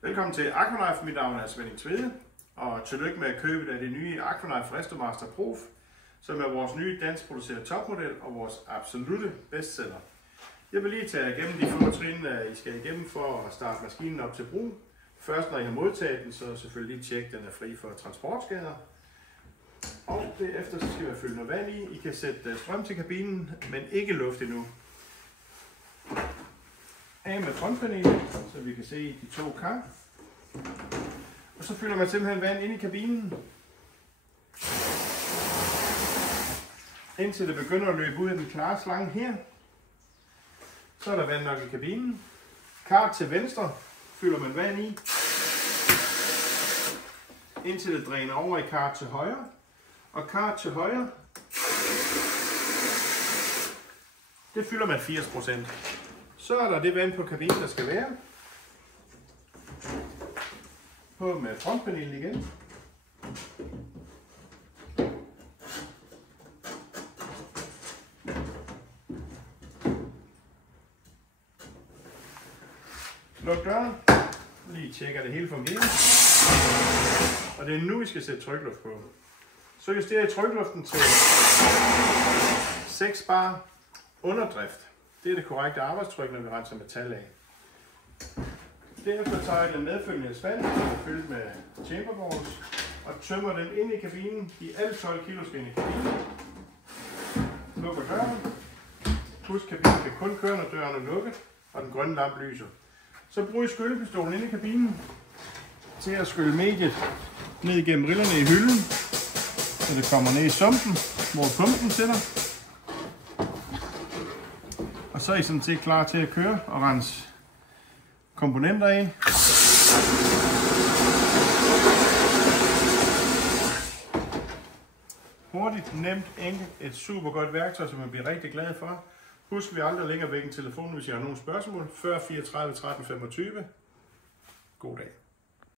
Velkommen til Aqualife. Mit navn er Svend Tvede, og tillykke med købet af det nye Aqualife Restomaster Pro, som er vores nye danskproducerede topmodel og vores absolutte bestseller. Jeg vil lige tage jer igennem de få trin, I skal igennem for at starte maskinen op til brug. Først når I har modtaget den, så selvfølgelig lige tjekke, at den er fri for transportskader. Og derefter så skal jeg fylde noget vand i. I kan sætte strøm til kabinen, men ikke luft endnu. Af med frontpanelet, så vi kan se de to kar. Og så fylder man simpelthen vand ind i kabinen, indtil det begynder at løbe ud af den klare slange her. Så er der vand nok i kabinen. Kar til venstre fylder man vand i, indtil det dræner over i kar til højre. Og kar til højre, det fylder man 80%. Så er der det vand på kabinen, der skal være. På med frontpanelet igen. Luk døren. Lige tjekker, at det hele fungerer. Og det er nu, vi skal sætte trykluft på. Så justerer I trykluften til 6 bar underdrift. Det er det korrekte arbejdstryk, når vi renser metal af. Derefter tager jeg den medfølgende spand, som er fyldt med chamberballs, og tømmer den ind i kabinen. De alle 12 kilo skal ind i kabinen. Lukker døren. Husk, kabinen kan kun køre, når døren er lukket, og den grønne lampe lyser. Så brug I skyllepistolen ind i kabinen til at skylle mediet ned igennem rillerne i hylden, så det kommer ned i sumpen, hvor pumpen sætter. Og så er I sådan set klar til at køre og rense komponenter af. Hurtigt, nemt, enkelt. Et super godt værktøj, som man bliver rigtig glad for. Husk, vi aldrig længere væk en telefon, hvis I har nogle spørgsmål. Før 34 13 25. God dag.